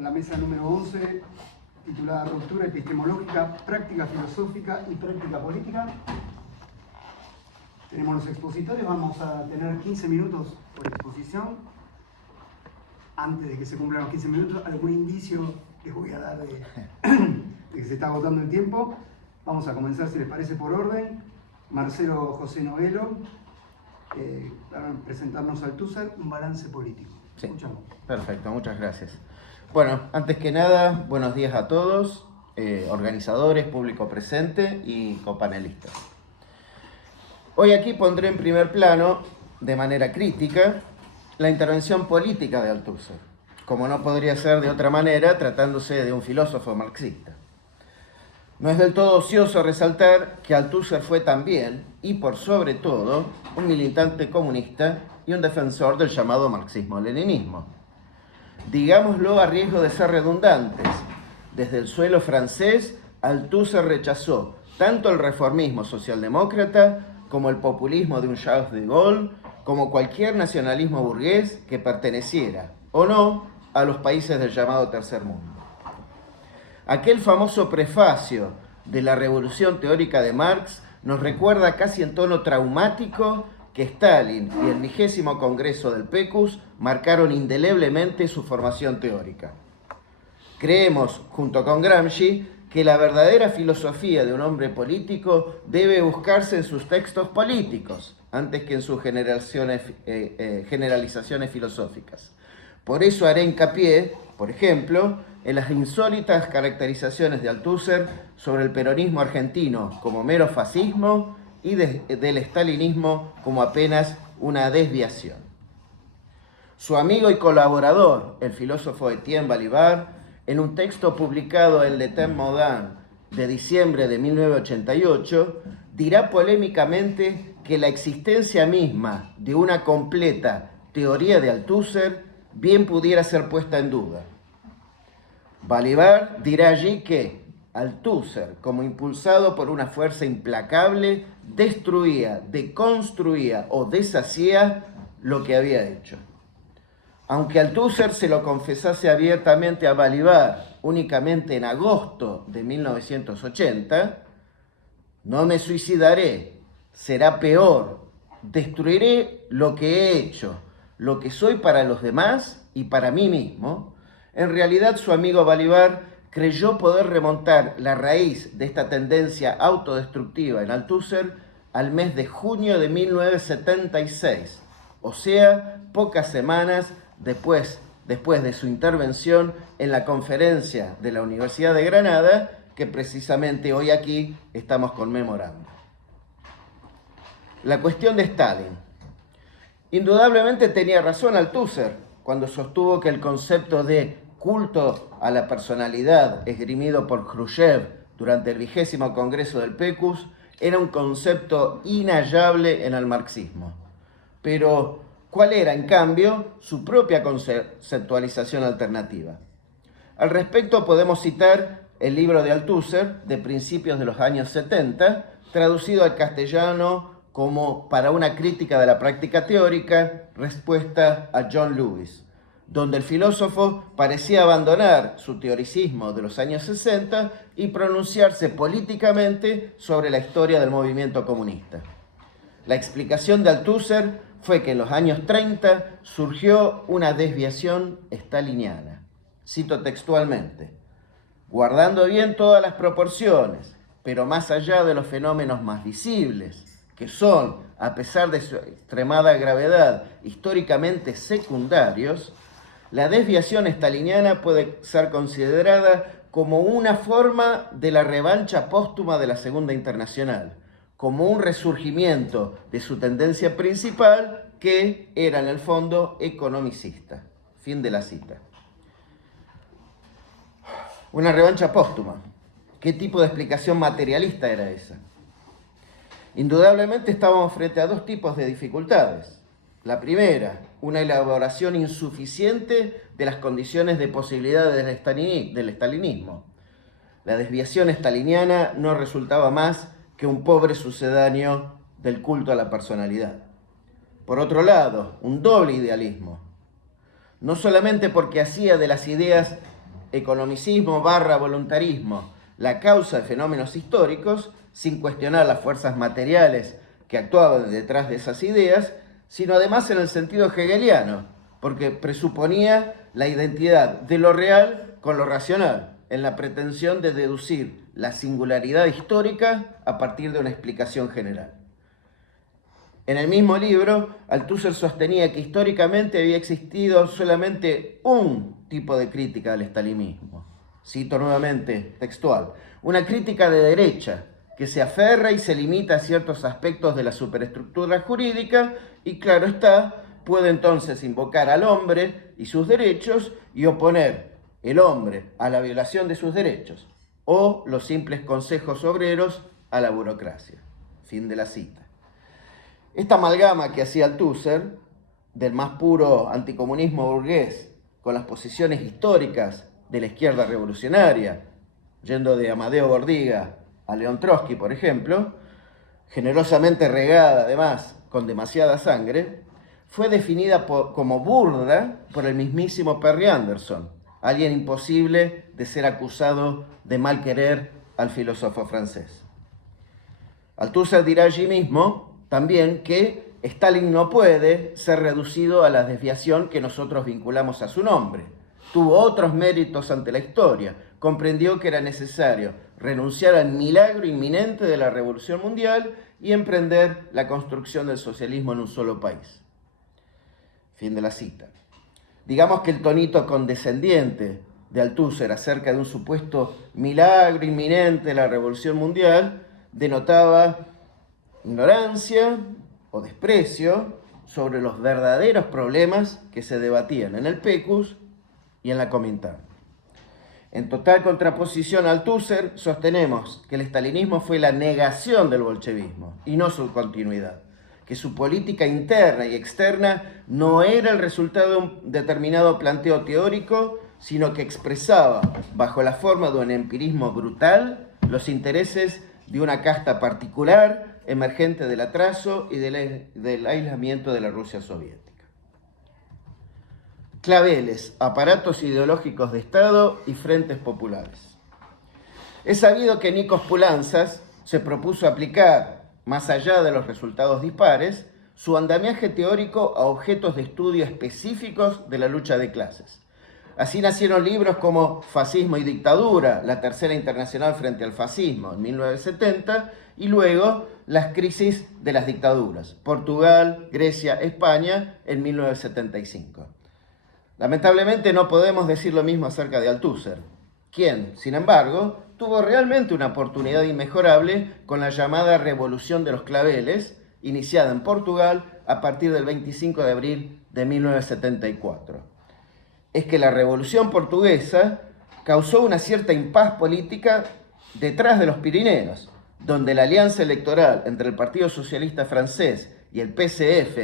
la mesa número 11, titulada Ruptura Epistemológica, Práctica Filosófica y Práctica Política. Tenemos los expositores, vamos a tener 15 minutos por exposición. Antes de que se cumplan los 15 minutos, algún indicio les voy a dar de que se está agotando el tiempo. Vamos a comenzar, si les parece, por orden. Marcelo José Novelo, para presentarnos Althusser, un balance político. Sí. Escuchamos. Perfecto, muchas gracias. Bueno, antes que nada, buenos días a todos, organizadores, público presente y copanelistas. Hoy aquí pondré en primer plano, de manera crítica, la intervención política de Althusser, como no podría ser de otra manera tratándose de un filósofo marxista. No es del todo ocioso resaltar que Althusser fue también, y por sobre todo, un militante comunista y un defensor del llamado marxismo-leninismo. Digámoslo a riesgo de ser redundantes, desde el suelo francés, Althusser rechazó tanto el reformismo socialdemócrata como el populismo de un Charles de Gaulle, como cualquier nacionalismo burgués que perteneciera, o no, a los países del llamado Tercer Mundo. Aquel famoso prefacio de la Revolución Teórica de Marx nos recuerda casi en tono traumático que Stalin y el 20º Congreso del PECUS marcaron indeleblemente su formación teórica. Creemos, junto con Gramsci, que la verdadera filosofía de un hombre político debe buscarse en sus textos políticos, antes que en sus generalizaciones filosóficas. Por eso haré hincapié, por ejemplo, en las insólitas caracterizaciones de Althusser sobre el peronismo argentino como mero fascismo y del estalinismo como apenas una desviación. Su amigo y colaborador, el filósofo Etienne Balibar, en un texto publicado en Le Temps Moderne de diciembre de 1988, dirá polémicamente que la existencia misma de una completa teoría de Althusser bien pudiera ser puesta en duda. Balibar dirá allí que Althusser, como impulsado por una fuerza implacable, destruía, deconstruía o deshacía lo que había hecho. Aunque Althusser se lo confesase abiertamente a Balibar únicamente en agosto de 1980, no me suicidaré, será peor, destruiré lo que he hecho, lo que soy para los demás y para mí mismo. En realidad, su amigo Balibar creyó poder remontar la raíz de esta tendencia autodestructiva en Althusser al mes de junio de 1976, o sea, pocas semanas después de su intervención en la conferencia de la Universidad de Granada, que precisamente hoy aquí estamos conmemorando. La cuestión de Stalin. Indudablemente tenía razón Althusser cuando sostuvo que el concepto de culto a la personalidad esgrimido por Khrushchev durante el 20º Congreso del PECUS era un concepto inhallable en el marxismo. Pero, ¿cuál era, en cambio, su propia conceptualización alternativa? Al respecto podemos citar el libro de Althusser de principios de los años 70, traducido al castellano como Para una crítica de la práctica teórica, respuesta a John Lewis, donde el filósofo parecía abandonar su teoricismo de los años 60 y pronunciarse políticamente sobre la historia del movimiento comunista. La explicación de Althusser fue que en los años 30 surgió una desviación staliniana. Cito textualmente: guardando bien todas las proporciones, pero más allá de los fenómenos más visibles, que son, a pesar de su extremada gravedad, históricamente secundarios, la desviación staliniana puede ser considerada como una forma de la revancha póstuma de la Segunda Internacional, como un resurgimiento de su tendencia principal, que era en el fondo economicista. Fin de la cita. Una revancha póstuma. ¿Qué tipo de explicación materialista era esa? Indudablemente estábamos frente a dos tipos de dificultades. La primera, una elaboración insuficiente de las condiciones de posibilidad del estalinismo. La desviación staliniana no resultaba más que un pobre sucedáneo del culto a la personalidad. Por otro lado, un doble idealismo. No solamente porque hacía de las ideas economicismo / voluntarismo la causa de fenómenos históricos, sin cuestionar las fuerzas materiales que actuaban detrás de esas ideas, sino además en el sentido hegeliano, porque presuponía la identidad de lo real con lo racional, en la pretensión de deducir la singularidad histórica a partir de una explicación general. En el mismo libro, Althusser sostenía que históricamente había existido solamente un tipo de crítica del estalinismo. Cito nuevamente, textual: una crítica de derecha que se aferra y se limita a ciertos aspectos de la superestructura jurídica y, claro está, puede entonces invocar al hombre y sus derechos y oponer el hombre a la violación de sus derechos o los simples consejos obreros a la burocracia. Fin de la cita. Esta amalgama que hacía Althusser del más puro anticomunismo burgués con las posiciones históricas de la izquierda revolucionaria, yendo de Amadeo Bordiga a León Trotsky, por ejemplo, generosamente regada además con demasiada sangre, fue definida como burda por el mismísimo Perry Anderson, alguien imposible de ser acusado de mal querer al filósofo francés. Althusser dirá allí mismo también que Stalin no puede ser reducido a la desviación que nosotros vinculamos a su nombre. Tuvo otros méritos ante la historia, comprendió que era necesario renunciar al milagro inminente de la Revolución Mundial y emprender la construcción del socialismo en un solo país. Fin de la cita. Digamos que el tonito condescendiente de Althusser acerca de un supuesto milagro inminente de la Revolución Mundial denotaba ignorancia o desprecio sobre los verdaderos problemas que se debatían en el PECUS y en la Comintern. En total contraposición a Althusser, sostenemos que el estalinismo fue la negación del bolchevismo y no su continuidad, que su política interna y externa no era el resultado de un determinado planteo teórico, sino que expresaba, bajo la forma de un empirismo brutal, los intereses de una casta particular emergente del atraso y del aislamiento de la Rusia soviética. Claveles, aparatos ideológicos de Estado y frentes populares. Es sabido que Nikos Poulantzas se propuso aplicar, más allá de los resultados dispares, su andamiaje teórico a objetos de estudio específicos de la lucha de clases. Así nacieron libros como Fascismo y Dictadura, la Tercera Internacional frente al fascismo, en 1970, y luego Las crisis de las dictaduras, Portugal, Grecia, España, en 1975. Lamentablemente no podemos decir lo mismo acerca de Althusser, quien, sin embargo, tuvo realmente una oportunidad inmejorable con la llamada Revolución de los Claveles, iniciada en Portugal a partir del 25 de abril de 1974. Es que la Revolución Portuguesa causó una cierta impas política detrás de los Pirineos, donde la alianza electoral entre el Partido Socialista Francés y el PCF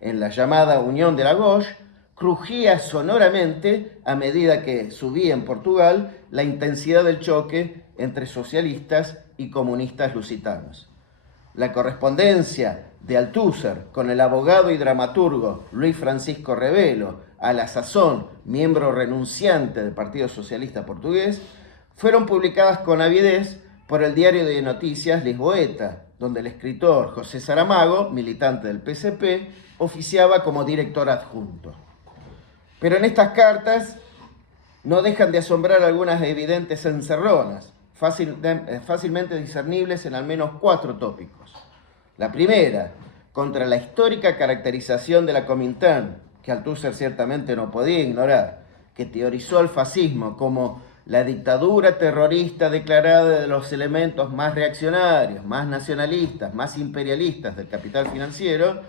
en la llamada Unión de la Gauche crujía sonoramente a medida que subía en Portugal la intensidad del choque entre socialistas y comunistas lusitanos. La correspondencia de Althusser con el abogado y dramaturgo Luis Francisco Rebelo, a la sazón miembro renunciante del Partido Socialista Portugués, fueron publicadas con avidez por el diario de noticias Lisboeta, donde el escritor José Saramago, militante del PCP, oficiaba como director adjunto. Pero en estas cartas no dejan de asombrar algunas evidentes encerronas, fácilmente discernibles en al menos 4 tópicos. La primera, contra la histórica caracterización de la Comintern, que Althusser ciertamente no podía ignorar, que teorizó el fascismo como la dictadura terrorista declarada de los elementos más reaccionarios, más nacionalistas, más imperialistas del capital financiero.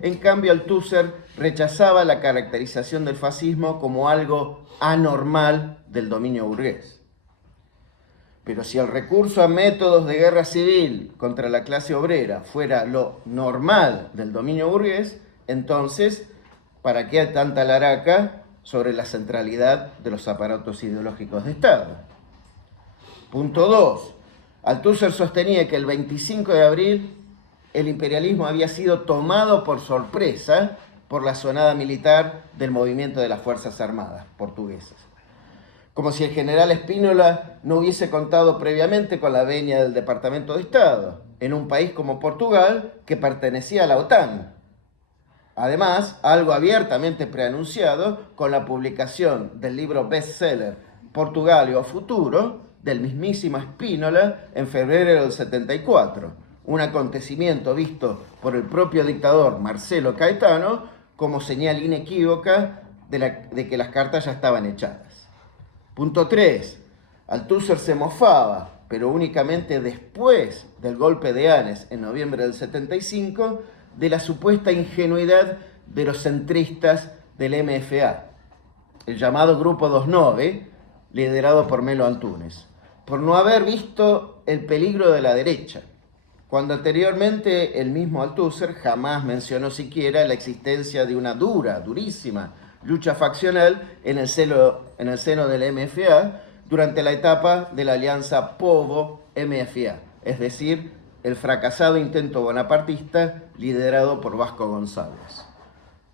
En cambio, Althusser rechazaba la caracterización del fascismo como algo anormal del dominio burgués. Pero si el recurso a métodos de guerra civil contra la clase obrera fuera lo normal del dominio burgués, entonces, ¿para qué tanta laraca sobre la centralidad de los aparatos ideológicos de Estado? Punto 2. Althusser sostenía que el 25 de abril el imperialismo había sido tomado por sorpresa por la sonada militar del movimiento de las Fuerzas Armadas portuguesas. como si el general Spínola no hubiese contado previamente con la venia del Departamento de Estado, en un país como Portugal, que pertenecía a la OTAN. Además, algo abiertamente preanunciado con la publicación del libro bestseller Portugal y o Futuro, del mismísimo Spínola, en febrero del 74, un acontecimiento visto por el propio dictador Marcelo Caetano como señal inequívoca de que las cartas ya estaban echadas. Punto 3. Althusser se mofaba, pero únicamente después del golpe de Anes en noviembre del 75, de la supuesta ingenuidad de los centristas del MFA, el llamado Grupo 29, liderado por Melo Antunes, por no haber visto el peligro de la derecha, cuando anteriormente el mismo Althusser jamás mencionó siquiera la existencia de una durísima lucha faccional en el seno del MFA durante la etapa de la alianza POVO-MFA, es decir, el fracasado intento bonapartista liderado por Vasco González.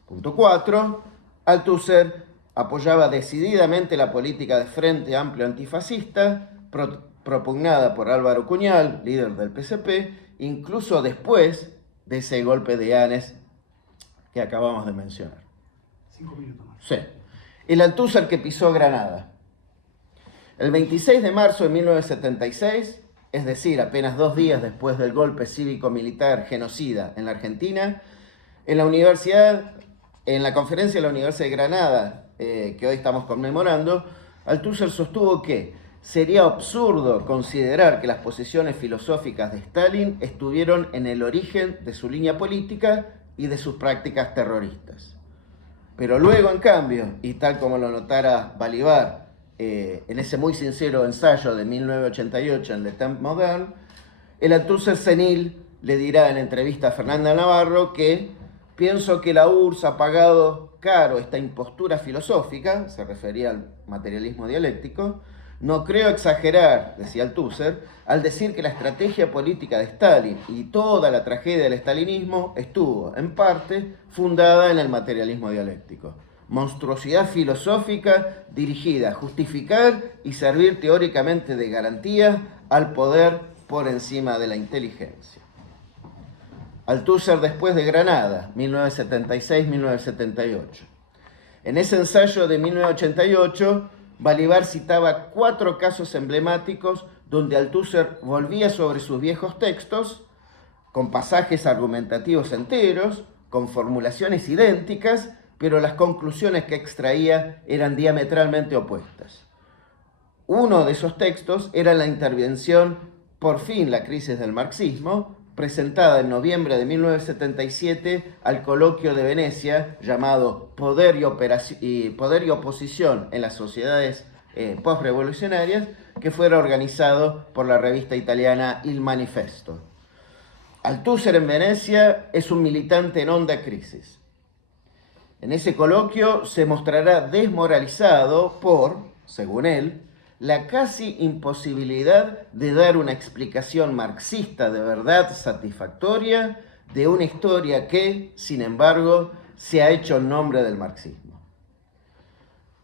Punto 4. Althusser apoyaba decididamente la política de Frente Amplio Antifascista, propugnada por Álvaro Cuñal, líder del PCP, incluso después de ese golpe de Anes que acabamos de mencionar. 5 minutos más. Sí. El Althusser que pisó Granada. El 26 de marzo de 1976, es decir, apenas 2 días después del golpe cívico-militar genocida en la Argentina, en la conferencia de la Universidad de Granada, que hoy estamos conmemorando, Althusser sostuvo que sería absurdo considerar que las posiciones filosóficas de Stalin estuvieron en el origen de su línea política y de sus prácticas terroristas. Pero luego, en cambio, y tal como lo notara Balibar en ese muy sincero ensayo de 1988 en Le Temps Moderne, el Althusser senil le dirá en entrevista a Fernanda Navarro que pienso que la URSS ha pagado caro esta impostura filosófica, se refería al materialismo dialéctico. No creo exagerar, decía Althusser, al decir que la estrategia política de Stalin y toda la tragedia del stalinismo estuvo, en parte, fundada en el materialismo dialéctico. Monstruosidad filosófica dirigida a justificar y servir teóricamente de garantía al poder por encima de la inteligencia. Althusser después de Granada, 1976-1978. En ese ensayo de 1988, Balibar citaba 4 casos emblemáticos donde Althusser volvía sobre sus viejos textos, con pasajes argumentativos enteros, con formulaciones idénticas, pero las conclusiones que extraía eran diametralmente opuestas. Uno de esos textos era la intervención Por fin la crisis del marxismo, presentada en noviembre de 1977 al coloquio de Venecia llamado Poder y oposición en las sociedades postrevolucionarias, que fuera organizado por la revista italiana Il Manifesto. Althusser en Venecia es un militante en honda crisis. En ese coloquio se mostrará desmoralizado por, según él, la casi imposibilidad de dar una explicación marxista de verdad satisfactoria de una historia que, sin embargo, se ha hecho en nombre del marxismo.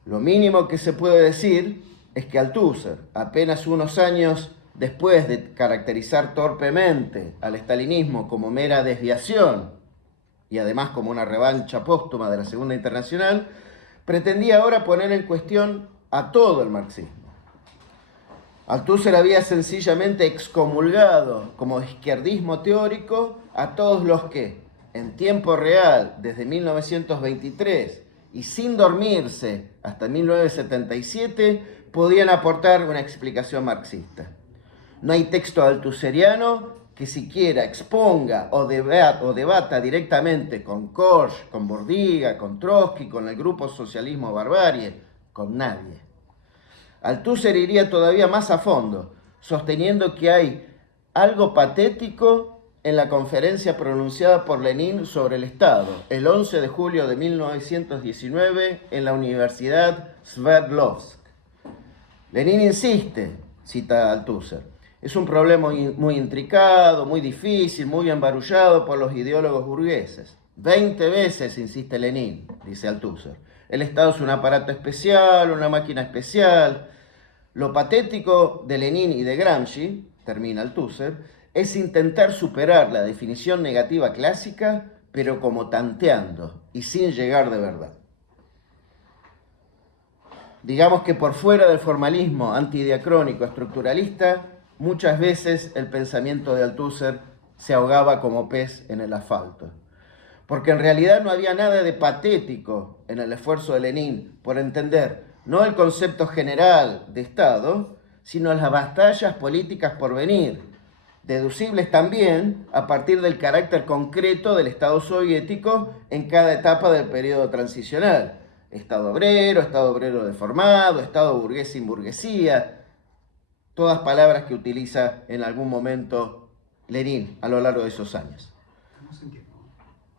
Lo mínimo que se puede decir es que Althusser, apenas unos años después de caracterizar torpemente al estalinismo como mera desviación y además como una revancha póstuma de la Segunda Internacional, pretendía ahora poner en cuestión a todo el marxismo. Althusser había sencillamente excomulgado como izquierdismo teórico a todos los que, en tiempo real, desde 1923 y sin dormirse hasta 1977, podían aportar una explicación marxista. No hay texto althusseriano que siquiera exponga o debata directamente con Korsch, con Bordiga, con Trotsky, con el grupo Socialismo Barbarie, con nadie. Althusser iría todavía más a fondo, sosteniendo que hay algo patético en la conferencia pronunciada por Lenin sobre el Estado, el 11 de julio de 1919 en la Universidad Sverdlovsk. Lenin insiste, cita Althusser, es un problema muy intricado, muy difícil, muy embarullado por los ideólogos burgueses. 20 veces insiste Lenin, dice Althusser. El Estado es un aparato especial, una máquina especial. Lo patético de Lenin y de Gramsci, termina Althusser, es intentar superar la definición negativa clásica, pero como tanteando y sin llegar de verdad. Digamos que por fuera del formalismo antidiacrónico estructuralista, muchas veces el pensamiento de Althusser se ahogaba como pez en el asfalto. Porque en realidad no había nada de patético en el esfuerzo de Lenin por entender no el concepto general de Estado, sino las batallas políticas por venir, deducibles también a partir del carácter concreto del Estado soviético en cada etapa del periodo transicional. Estado obrero deformado, Estado burgués sin burguesía, todas palabras que utiliza en algún momento Lenin a lo largo de esos años.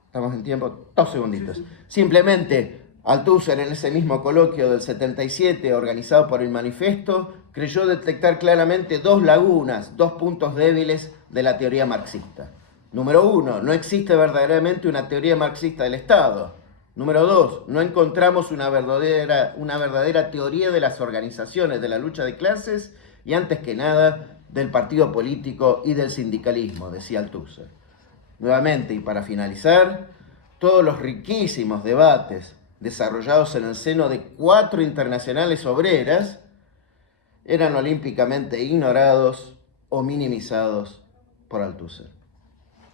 Estamos en tiempo, 2 segunditos. Sí. Simplemente, Althusser en ese mismo coloquio del 77 organizado por el Manifiesto, creyó detectar claramente 2 lagunas, 2 puntos débiles de la teoría marxista. Número 1, no existe verdaderamente una teoría marxista del Estado. Número 2, no encontramos una verdadera teoría de las organizaciones, de la lucha de clases y antes que nada del partido político y del sindicalismo, decía Althusser. Nuevamente, y para finalizar, todos los riquísimos debates desarrollados en el seno de 4 internacionales obreras eran olímpicamente ignorados o minimizados por Althusser.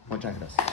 Muchas gracias.